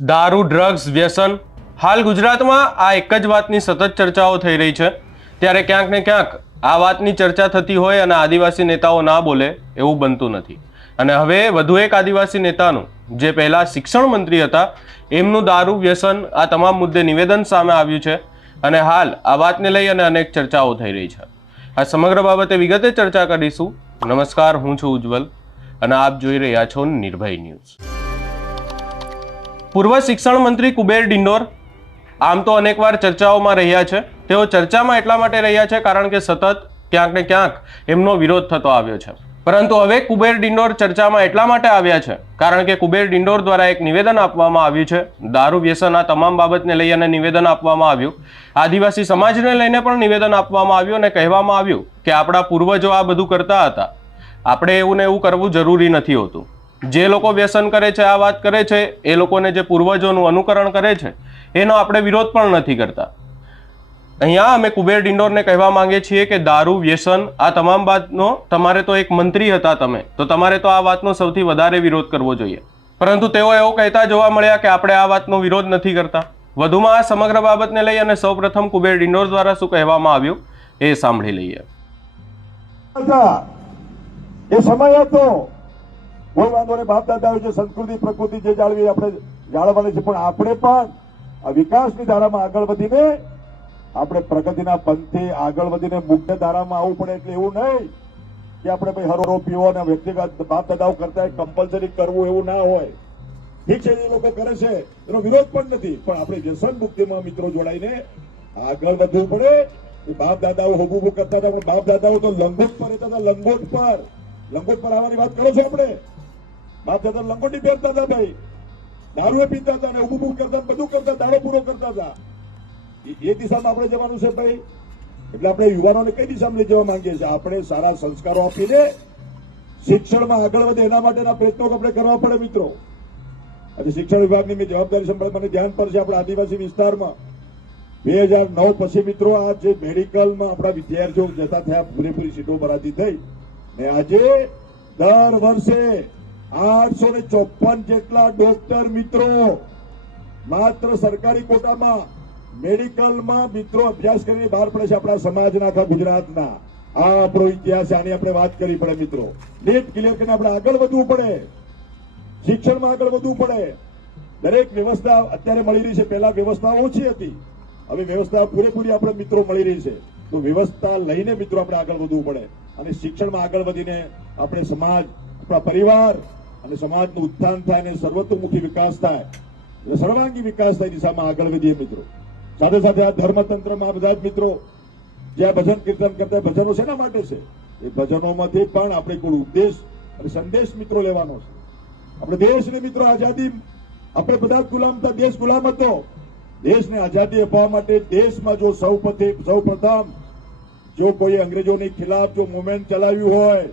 દારૂ, ડ્રગ્સ, વ્યસન, હાલ ગુજરાતમાં આ એક જ વાતની સતત ચર્ચાઓ થઈ રહી છે. ત્યારે ક્યાંક ને ક્યાંક આ વાતની ચર્ચા થતી હોય અને આદિવાસી નેતાઓ ના બોલે એવું બનતું નથી. અને હવે વધુ એક આદિવાસી નેતાનું, જે પહેલા શિક્ષણ મંત્રી હતા, એમનું દારૂ, વ્યસન આ તમામ મુદ્દે નિવેદન સામે આવ્યું છે. અને હાલ આ વાતને લઈ અને અનેક ચર્ચાઓ થઈ રહી છે. આ સમગ્ર બાબતે વિગતે ચર્ચા કરીશું. નમસ્કાર, હું છું ઉજ્જવલ અને આપ જોઈ રહ્યા છો નિર્ભય ન્યૂઝ. પૂર્વ શિક્ષણ મંત્રી કુબેર ડિંડોર આમ તો અનેકવાર ચર્ચાઓમાં રહ્યા છે. તેઓ ચર્ચામાં એટલા માટે રહ્યા છે કારણ કે સતત ક્યાંક ને ક્યાંક એમનો વિરોધ થતો આવ્યો છે. પરંતુ હવે કુબેર ડિંડોર ચર્ચામાં એટલા માટે આવ્યા છે કારણ કે કુબેર ડિંડોર દ્વારા એક નિવેદન આપવામાં આવ્યું છે. દારૂ, વ્યસન આ તમામ બાબતને લઈ અને નિવેદન આપવામાં આવ્યું. આદિવાસી સમાજને લઈને પણ નિવેદન આપવામાં આવ્યું અને કહેવામાં આવ્યું કે આપણા પૂર્વજો આ બધું કરતા હતા, આપણે એવું ને એવું કરવું જરૂરી નથી હોતું. જે લોકો વ્યસન કરે છે, આ વાત કરે છે, એ લોકોને જે પૂર્વજોનું અનુકરણ કરે છે એનો આપણે વિરોધ પણ નથી કરતા. અહીંયા અમે કુબેર ડિંડોરને કહેવા માંગીએ છીએ કે દારૂ, વ્યસન આ તમામ વાતનો તમારે તો એક મંત્રી હતા તમે, તો તમારે તો આ વાતનો સૌથી વધારે વિરોધ કરવો જોઈએ. પરંતુ તેઓ એવું કહેતા જોવા મળ્યા કે આપણે આ વાતનો વિરોધ નથી કરતા. વધુમાં આ સમગ્ર બાબતને લઈ અને સૌપ્રથમ કુબેર ડિંડોર દ્વારા શું કહેવામાં આવ્યું એ સાંભળી લઈએ. એ સમય હતો, કોઈ વાંધો નહીં, બાપ દાદાઓ જે સંસ્કૃતિ પ્રકૃતિ જે જાળવી આપણે જાળવવાની છે, પણ આપણે પણ આ વિકાસની ધારામાં આગળ વધીને આપણે પ્રગતિના પંથે આગળ વધીને મુખ્ય ધારામાં આવવું પડે. એટલે એવું નહીં કે આપણે ભાઈ હરો પીવો અને વ્યક્તિગત બાપ દાદાઓ કરતા કમ્પલસરી કરવું એવું ના હોય. ઠીક છે, એ લોકો કરે છે એનો વિરોધ પણ નથી, પણ આપણે વ્યસન મુક્તિમાં મિત્રો જોડાઈને આગળ વધવું પડે. બાપ દાદાઓ હોબુબુ કરતા હતા, પણ બાપ દાદાઓ તો લંગોટ પર રહેતા હતા. લંગોટ પર આવવાની વાત કરો છો આપણે? બાપ દાદા લંગોટી પહેરતા હતા, ભાઈ દારૂ પીતા હતા, ઉબુબુ કરતા, બધું કરતા, દાડો પૂરો કરતા હતા. એ દિશામાં આપણે જવાનું છે ભાઈ. એટલે આપણે યુવાનોને કઈ દિશામાં લઈ જવા માંગીએ છીએ? આપણે સારા સંસ્કારો આપીને શિક્ષણમાં આગળ વધે એના માટેના પ્રયત્નો આપણે કરવા પડે મિત્રો. આજે શિક્ષણ વિભાગની મેં જવાબદારી સંભાળી, મને ધ્યાન પર છે આપણા આદિવાસી વિસ્તારમાં 2009 પછી મિત્રો આ જે મેડિકલમાં આપણા વિદ્યાર્થીઓ જતા થયા, પૂરેપૂરી સીટો ભરાતી થઈ ને આજે દર વર્ષે 854 જેટલા ડોક્ટર મિત્રો માત્ર સરકારી કોટામાં મેડિકલમાં મિત્રો અભ્યાસ કરીને બહાર પડે છે આપણા સમાજના, આખા ગુજરાતના. આ આપણો ઇતિહાસ, આની આપણે વાત કરવી પડે મિત્રો. નીટ ક્લિયર કરીને આપણે આગળ વધવું પડે, શિક્ષણમાં આગળ વધવું પડે. દરેક વ્યવસ્થા અત્યારે મળી રહી છે. પહેલા વ્યવસ્થા ઓછી હતી, હવે વ્યવસ્થા પૂરેપૂરી આપણે મિત્રો મળી રહી છે. તો વ્યવસ્થા લઈને મિત્રો આપણે આગળ વધવું પડે અને શિક્ષણમાં આગળ વધીને આપણે સમાજ, આપણા પરિવાર અને સમાજનું ઉત્થાન થાય અને સર્વતોમુખી વિકાસ થાય, સર્વાંગી વિકાસ થાય દિશામાં આગળ વધીએ મિત્રો. સાથે સાથે આ ધર્મતંત્રમાં બધા જ મિત્રો જે આ ભજન કીર્તન કરતા, ભજનો શેના માટે છે? એ ભજનોમાંથી પણ આપણે કોઈ ઉપદેશ અને સંદેશ મિત્રો લેવાનો છે. આપણે દેશને મિત્રો આઝાદી, આપણે બધા જ ગુલામ હતા, દેશ ગુલામ હતો. દેશને આઝાદી અપાવવા માટે દેશમાં જો સૌ પ્રથમ જો કોઈ અંગ્રેજોની ખિલાફ જો મુવમેન્ટ ચલાવ્યું હોય,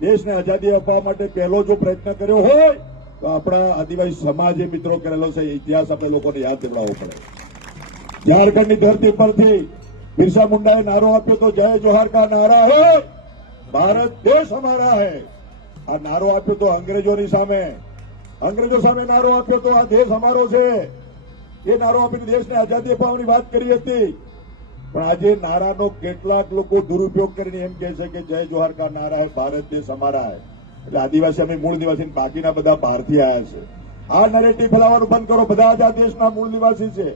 દેશને આઝાદી અપાવવા માટે પહેલો જો પ્રયત્ન કર્યો હોય તો આપણા આદિવાસી સમાજે મિત્રો કરેલો છે. ઇતિહાસ આપણે લોકોને યાદ દેવડાવવો પડે. ઝારખંડની ધરતી પરથી બિરસા મુંડાએ નારો આપ્યો તો જય જોહાર કા નારા હે, ભારત દેશ હમારા હે. આ નારો આપ્યો તો અંગ્રેજોની સામે, અંગ્રેજો સામે નારો આપ્યો તો આ દેશ અમારો છે. એ નારો આપીને દેશને આઝાદી અપાવવાની વાત કરી હતી. પણ આજે નારાનો કેટલાક લોકો દુરુપયોગ કરીને એમ કહે છે કે જય જોહાર કા નારા હે, ભારત દેશ અમારા હે. એટલે આદિવાસી અમે મૂળ નિવાસી, બાકીના બધા બહારથી આવ્યા છે. આ નરેટિવ ફેલાવવાનું બંધ કરો. બધા જ આ દેશના મૂળ નિવાસી છે,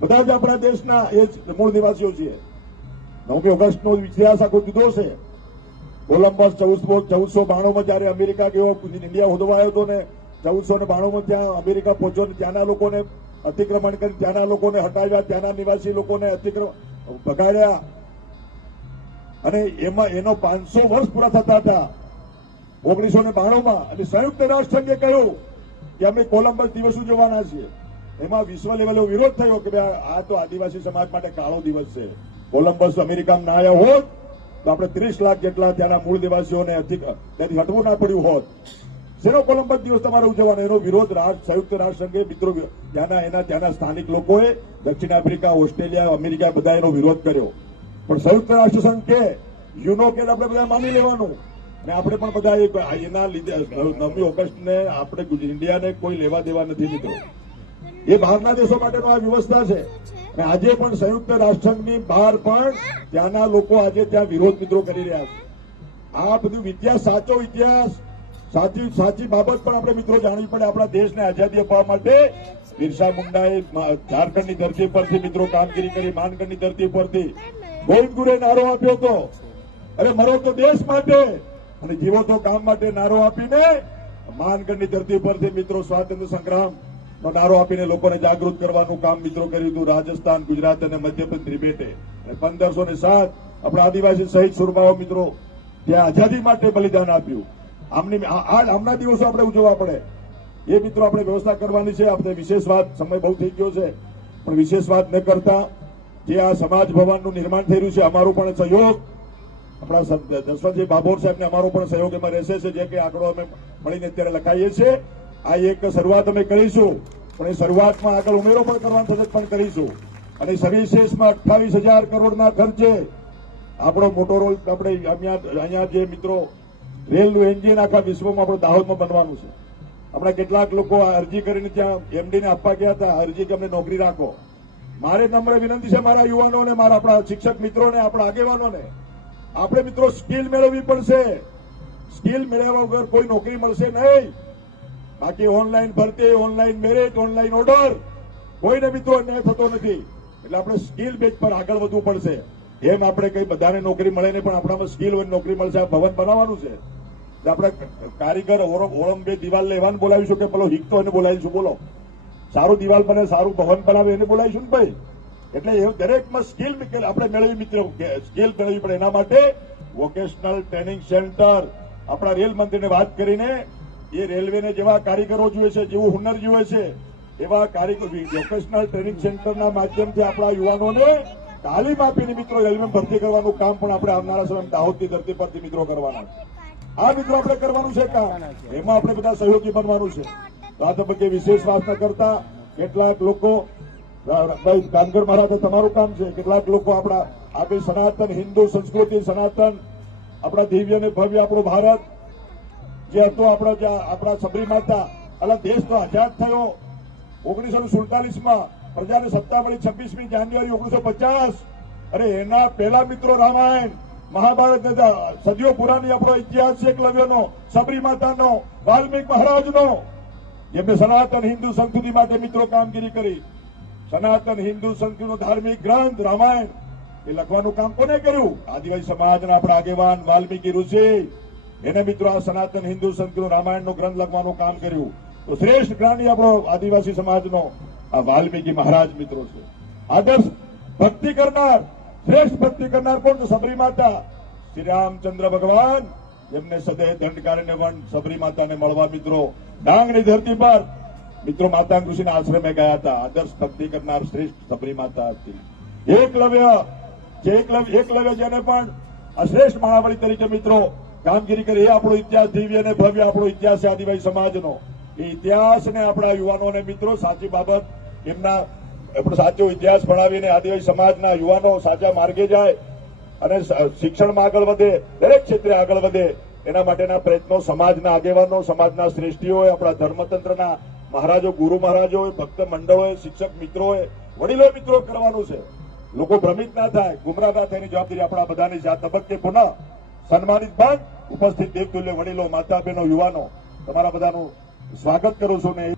બધા જ આપણા દેશના એ મૂળ નિવાસીઓ છીએ. 9મી ઓગસ્ટનો ઇતિહાસ આખો દીધો છે. કોલંબસ 1492 જયારે અમેરિકા ગયો, ઇન્ડિયા હોદવા આવ્યો હતો ને 1492 ત્યાં અમેરિકા પહોંચ્યો ને ત્યાંના લોકોને અતિક્રમણ કરી, ત્યાંના લોકોને હટાવ્યા, ત્યાંના નિવાસી લોકોને ભગાડ્યા અને એમાં એનો 500 વર્ષ પૂરા થતા હતા 1992માં. અને સંયુક્ત રાષ્ટ્ર સંઘે કહ્યું કે અમે કોલંબસ દિવસ ઉજવવાના છીએ. એમાં વિશ્વ લેવલે વિરોધ થયો કે આ તો આદિવાસી સમાજ માટે કાળો દિવસ છે. કોલંબસ અમેરિકામાં ના આવ્યા હોત તો આપણે 30 લાખ જેટલા ત્યાંના મૂળ નિવાસીઓને ત્યાંથી હટવું ના પડ્યું હોત. શેનો કોલંબસ દિવસ તમારે ઉજવવાનો? એનો વિરોધ સંયુક્ત રાષ્ટ્ર સંઘે મિત્રો ત્યાંના સ્થાનિક લોકોએ દક્ષિણ આફ્રિકા, ઓસ્ટ્રેલિયા, અમેરિકા બધા એનો વિરોધ કર્યો. પણ સંયુક્ત રાષ્ટ્ર સંઘ કે યુનો કે આપણે બધા માની લેવાનું. અને આપણે પણ બધા એના લીધે 9મી ઓગસ્ટને આપણે ઇન્ડિયાને કોઈ લેવા દેવા નથી મિત્રો. એ બહારના દેશો માટેનો આ વ્યવસ્થા છે. અને આજે પણ સંયુક્ત રાષ્ટ્રની બહાર પણ ત્યાંના લોકો આજે ત્યાં વિરોધ મિત્રો કરી રહ્યા છે. આ બધું ઇતિહાસ, સાચો ઇતિહાસ, સાચી બાબત પણ આપણે મિત્રો જાણવી પડે. આપણા દેશને આઝાદી અપાવવા માટે બિરસા મુંડાએ ઝારખંડની ધરતી પરથી મિત્રો કામગીરી કરી. માનગઢની ધરતી પરથી ગોવિંદ ગુરુએ નારો આપ્યો હતો, અરે મરો તો દેશ માટે અને જીવો તો કામ માટે નારો આપીને માનગઢની ધરતી પરથી મિત્રો સ્વાતંત્ર્ય સંગ્રામ નો નારો આપીને લોકોને જાગૃત કરવાનું કામ મિત્રો કર્યું હતું. રાજસ્થાન, ગુજરાત અને મધ્યપ્રદેશ ત્રિભેટે 1507 આપણા આદિવાસી શહીદ સુરમાઓ મિત્રો ત્યાં આઝાદી માટે બલિદાન આપ્યું. આમના દિવસો આપણે ઉજવવા પડે, એ મિત્રો આપણે વ્યવસ્થા કરવાની છે. આપણે વિશેષ વાત, સમય બહુ થઈ ગયો છે, પણ વિશેષ વાત ન કરતા જે આ સમાજ ભવનનું નિર્માણ થઈ રહ્યું છે, અમારું પણ સહયોગ, આપણા જસવંતજી બાબોર સાહેબને અમારો પણ સહયોગ એમાં રહેશે છે. જે કે આંકડો અમે મળીને અત્યારે લખાઈએ છીએ. આ એક શરૂઆત અમે કરીશું, પણ એ શરૂઆતમાં આગળ ઉમેરો પણ કરવાનો થશે પણ કરીશું. અને સર્વિસેસમાં 28,000 કરોડના ખર્ચે આપણો મોટો રોલ આપણે અહીંયા જે મિત્રો રેલનું એન્જિન આખા વિશ્વમાં આપણે દાહોદમાં બનવાનું છે. આપણા કેટલાક લોકો આ અરજી કરીને ત્યાં એમડીને આપવા ગયા હતા, અરજી કે અમને નોકરી રાખો. મારે નમ્ર વિનંતી છે મારા યુવાનોને, મારા આપણા શિક્ષક મિત્રોને, આપણા આગેવાનોને, આપણે મિત્રો સ્કિલ મેળવવી પડશે. સ્કિલ મેળવ્યા વગર કોઈ નોકરી મળશે નહીં. બાકી ઓનલાઈન ભરતી, ઓનલાઈન મેરિટ, ઓનલાઈન ઓર્ડર, કોઈને મિત્રો અન્યાય થતો નથી. એટલે આપણે સ્કિલ બેઝ પર આગળ વધવું પડશે. એમ આપણે કઈ બધાને નોકરી મળે ને, પણ આપણામાં સ્કિલ હોય નોકરી મળશે. આ ભવન બનાવવાનું છે, આપણે કારીગર ઓળમ બે દિવાલ લેવાને બોલાવીશું કે પેલો હિકતો એને બોલાવીશું? બોલો, સારું દિવાલ બને, સારું ભવન બનાવે એને બોલાવીશું ને ભાઈ. એટલે એ દરેકમાં સ્કિલ આપણે મેળવી મિત્રો, સ્કિલ મેળવવી પડે. એના માટે વોકેશનલ ટ્રેનિંગ સેન્ટર, આપણા રેલ મંત્રીને વાત કરીને એ રેલવેને જેવા કારીગરો જોઈએ છે, જેવું હુનર જોઈએ છે, એવા કારીગર વોકેશનલ ટ્રેનિંગ સેન્ટરના માધ્યમથી આપણા યુવાનોને તાલીમ આપીને મિત્રો રેલવે ભરતી કરવાનું કામ પણ આપણે આવનારા સમયમાં દાહોદની ધરતી પરથી મિત્રો કરવાના છે. આ મિત્રો આપણે કરવાનું છે કામ, એમાં આપણે બધા સહયોગી બનવાનું છે. તો આ તબક્કે વિશેષ વાત ન કરતા કેટલાક લોકો, ભાઈ કાનગર મહારાજ તમારું કામ છે, કેટલાક લોકો આપણા આગળ સનાતન હિન્દુ સંસ્કૃતિ, સનાતન આપણા દિવ્ય ને ભવ્ય આપણો ભારત જે હતો, આપણા સબરી માતા, અલા દેશ તો આઝાદ થયો 1947માં, પ્રજાને સત્તા મળી 26મી જાન્યુઆરી 1950. અરે એના પહેલા મિત્રો રામાયણ, મહાભારત, સદીઓ પુરાની આપણો ઇતિહાસ છે, એકલવ્યનો, સબરી માતાનો, વાલ્મીક મહારાજનો, જેમને સનાતન હિન્દુ સંસ્કૃતિ માટે મિત્રો કામગીરી કરી. સનાતન હિન્દુ સંસ્કૃતિનો ધાર્મિક ગ્રંથ રામાયણ એ લખવાનું કામ કોને કર્યું? આદિવાસી સમાજના આપણા આગેવાન વાલ્મીકી ઋષિ, એને મિત્રો આ સનાતન હિન્દુ સંસ્કૃતિનો રામાયણનો ગ્રંથ લખવાનું કામ કર્યું. તો શ્રેષ્ઠ જ્ઞાની આપણો આદિવાસી સમાજનો આ વાલ્મીકી મહારાજ મિત્રો છે. આદર્શ ભક્તિ કરનાર, શ્રેષ્ઠ ભક્તિ કરનાર કોણ? સબરી માતા, શ્રી રામચંદ્ર ભગવાન, એમને સદૈવ દંડકારણ્ય વન સબરી માતાને મળવા મિત્રો ડાંગની ધરતી પર મિત્રો માતા ઋષિના આશ્રમે ગયા હતા. આદર્શ ભક્તિ કરનાર શ્રેષ્ઠ સબરી માતા હતી. એકલવ્ય જેને પણ આ શ્રેષ્ઠ મહાબળી તરીકે મિત્રો કામગીરી કરી, એ આપણો ઇતિહાસ દિવ્ય અને ભવ્ય આપણો ઇતિહાસ છે આદિવાસી સમાજનો. એ ઇતિહાસને આપણા યુવાનોને મિત્રો સાચી બાબત, એમના આપણો સાચો ઇતિહાસ ભણાવીને આદિવાસી સમાજના યુવાનો સાચા માર્ગે જાય અને શિક્ષણમાં આગળ વધે, દરેક ક્ષેત્રે આગળ વધે, એના માટેના પ્રયત્નો સમાજના આગેવાનો, સમાજના શ્રેષ્ઠીઓએ, આપણા ધર્મતંત્રના મહારાજો, ગુરુ મહારાજોએ, ભક્ત મંડળોએ, શિક્ષક મિત્રોએ, વડીલોએ મિત્રો કરવાનું છે. લોકો ભ્રમિત ના થાય, ગુમરાહ ના થાય, એની જવાબદારી આપણા બધાની છે. આ તબક્કે પુનઃ સન્માનિત બાદ ઉપસ્થિત દેવતુલ્ય વડીલો, માતા બહેનો, યુવાનો, તમારા બધાનું સ્વાગત કરું છું. ને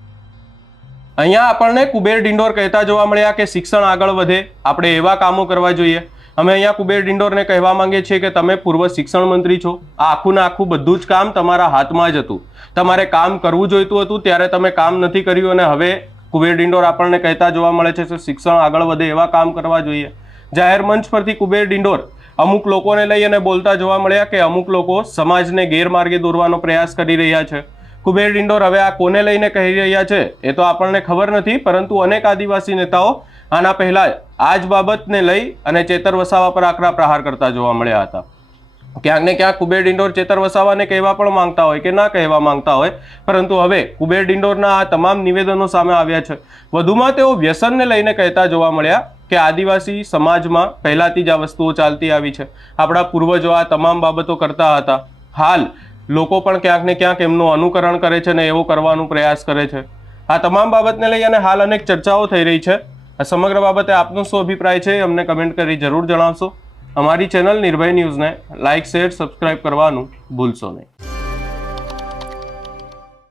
અહીંયા આપણને કુબેર ડિંડોર કહેતા જોવા મળ્યા કે શિક્ષણ આગળ વધે, આપણે એવા કામો કરવા જોઈએ. અમે અહીંયા કુબેર ડિંડોરને કહેવા માંગીએ છીએ કે તમે પૂર્વ શિક્ષણ મંત્રી છો. આ આખું ને આખું બધું જ કામ તમારા હાથમાં જ હતું. તમારે કામ કરવું જોઈતું હતું, ત્યારે તમે કામ નથી કર્યું, અને હવે કુબેર ડિંડોર આપણને કહેતા જોવા મળે છે કે શિક્ષણ આગળ વધે એવા કામ કરવા જોઈએ. જાહેર મંચ પરથી કુબેર ડિંડોર અમુક લોકોને લઈ અને બોલતા જોવા મળ્યા કે અમુક લોકો સમાજને ગેરમાર્ગે દોરવાનો પ્રયાસ કરી રહ્યા છે. કુબેર ડિંડોર હવે આ કોને લઈને કહી રહ્યા છે એ તો આપણને ખબર નથી, પરંતુ અનેક આદિવાસી નેતાઓ આના પહેલા આ જ બાબતને લઈ અને ચેતર વસાવા પર આકરા પ્રહાર કરતા જોવા મળ્યા હતા. ક્યાંક ને ક્યાંક કુબેર ડિંડોર ચેતર વસાવાને કહેવા પણ માંગતા હોય કે ના કહેવા માંગતા હોય, પરંતુ હવે કુબેર ડિંડોરના આ તમામ નિવેદનો સામે આવ્યા છે. વધુમાં તેઓ વ્યસનને લઈને કહેતા જોવા મળ્યા કે આદિવાસી સમાજમાં પહેલાથી જ આ વસ્તુઓ ચાલતી આવી છે. આપણા પૂર્વજો આ તમામ બાબતો કરતા હતા. હાલ લોકો પણ ક્યાંક ને ક્યાંક એમનું અનુકરણ કરે છે ને એવો કરવાનો પ્રયાસ કરે છે. આ તમામ બાબતને લઈ અને હાલ અનેક ચર્ચાઓ થઈ રહી છે. આ સમગ્ર બાબતે આપનો શું અભિપ્રાય છે એ અમને કમેન્ટ કરી જરૂર જણાવશો. અમારી ચેનલ નિર્ભય ન્યૂઝને લાઇક, શેર, સબસ્ક્રાઇબ કરવાનું ભૂલશો નહીં.